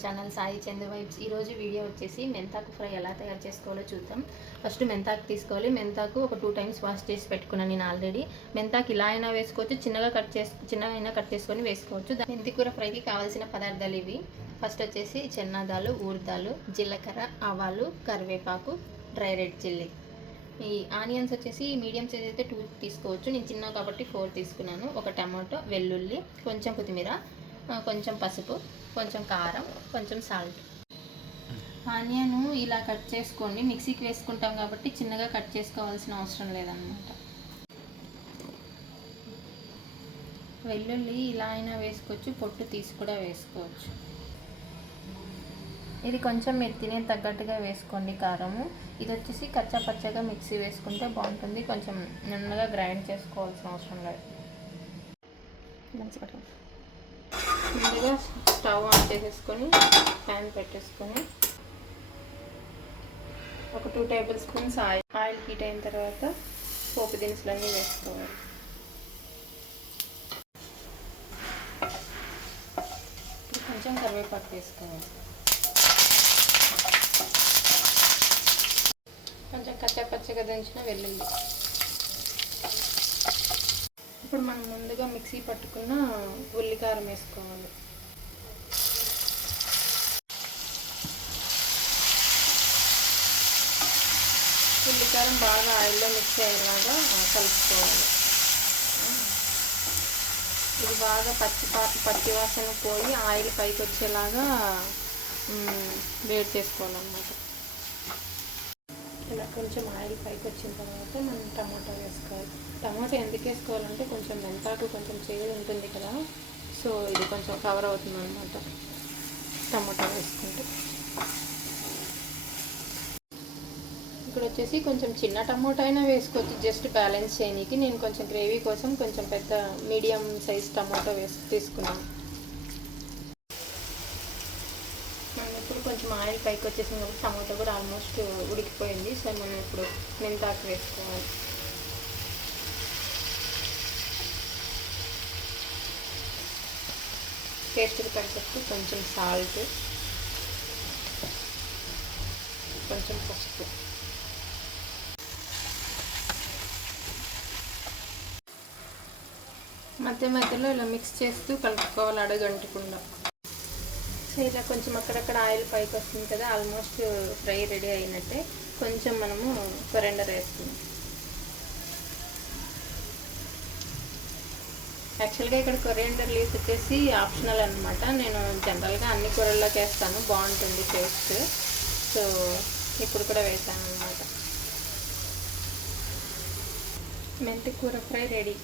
Our channel Sai Chandu vibes. ఈరోజు video వచ్చేసి మెంతాకు ఫ్రై ఎలా తయారు చేసుకోవాలో చూద్దాం. ఫస్ట్ మెంతాకు తీసుకోవాలి. మెంతాకు ఒక 2 టైమ్స్ వాష్ చేసి పెట్టుకున్నాను నేను ఆల్రెడీ. మెంతాకు ఇలా అయినా వేసుకోవచ్చు, చిన్నగా కట్ చేసుకొని వేసుకోవచ్చు. మెంతి కూర ఫ్రైకి కావాల్సిన పదార్థాలు ఇవి. ఫస్ట్ వచ్చేసి చెన్నాదాలు, ఊర్దాలు, జీలకర్ర, ఆవాలు, కరివేపాకు, డ్రై రెడ్ చిల్లీ. ఈ ఆనియన్స్ వచ్చేసి మీడియం సైజ్ అయితే 2 తీసుకోవచ్చు. నేను చిన్న కాబట్టి 4 తీసుకున్నాను. ఒక టమాటో, వెల్లుల్లి, కొంచెం కొత్తిమీర, కొంచెం పసుపు, కొంచెం కారం, కొంచెం సాల్ట్. ఆనియన్ ఇలా కట్ చేసుకొని మిక్సీకి వేసుకుంటాం కాబట్టి చిన్నగా కట్ చేసుకోవాల్సిన అవసరం లేదన్నమాట. వెల్లుల్లి ఇలా అయినా వేసుకోవచ్చు, పొట్టు తీసి కూడా వేసుకోవచ్చు. ఇది కొంచెం మీరు తినే తగ్గట్టుగా వేసుకోండి కారము. ఇది వచ్చేసి కచ్చా పచ్చగా మిక్సీ వేసుకుంటే బాగుంటుంది. కొంచెం నున్నగా గ్రైండ్ చేసుకోవాల్సిన అవసరం లేదు. ముందుగా స్టవ్ ఆన్ చేసేసుకొని ప్యాన్ పెట్టేసుకొని ఒక 2 టేబుల్ స్పూన్స్ ఆయిల్ హీట్ అయిన తర్వాత పోపు దినుసులన్నీ వేసుకోవాలి. కొంచెం కరివేపాకు వేసుకోవాలి. కొంచెం కచ్చపచ్చగా దంచిన వెల్లుల్లి. ఇప్పుడు మనం ముందుగా మిక్సీ పట్టుకున్న ఉల్లికారం వేసుకోవాలి. ఉల్లికారం బాగా ఆయిల్లో మిక్స్ అయ్యేలాగా కలుపుకోవాలి. ఇది బాగా పచ్చి వాసన పోయి ఆయిల్ పైకి వచ్చేలాగా వేడి చేసుకోవాలన్నమాట. ఇలా కొంచెం ఆయిల్ పైకి వచ్చిన తర్వాత మనం టమాటా వేసుకోవాలి. టమాటా ఎందుకు వేసుకోవాలంటే కొంచెం మెంతాకు కొంచెం చేదు ఉంటుంది కదా, సో ఇది కొంచెం కవర్ అవుతుంది అనమాట టమాటా వేసుకుంటే. ఇక్కడ వచ్చేసి కొంచెం చిన్న టమాటా అయినా వేసుకోవచ్చు, జస్ట్ బ్యాలెన్స్ చేయడానికి. నేను కొంచెం గ్రేవీ కోసం కొంచెం పెద్ద మీడియం సైజ్ టమాటా తీసుకున్నాను. ఇప్పుడు కొంచెం ఆయిల్ పైకి వచ్చేసింది కాబట్టి టమాటా కూడా ఆల్మోస్ట్ ఉడికిపోయింది. సో మనం ఇప్పుడు మెంతాకు వేసుకోవాలి. టేస్ట్కి తగ్గట్టు కొంచెం సాల్ట్, కొంచెం పసుపు. మధ్యలో ఇలా మిక్స్ చేస్తూ కలుపుకోవాలి అడగంటకుండా. సో ఇలా కొంచెం అక్కడక్కడ ఆయిల్ పైకి వస్తుంది కదా, ఆల్మోస్ట్ ఫ్రై రెడీ అయినట్టే. కొంచెం మనము కొరెండర్ వేస్తున్నాం. యాక్చువల్గా ఇక్కడ కొరియాండర్ లీవ్స్ వచ్చేసి ఆప్షనల్ అనమాట. నేను జనరల్గా అన్ని కూరల్లోకి వేస్తాను, బాగుంటుంది టేస్ట్. సో ఇప్పుడు కూడా వేసాను అనమాట. మెంతి కూర fry ready.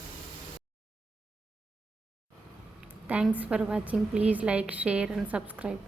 Thanks for watching. Please like, share and subscribe.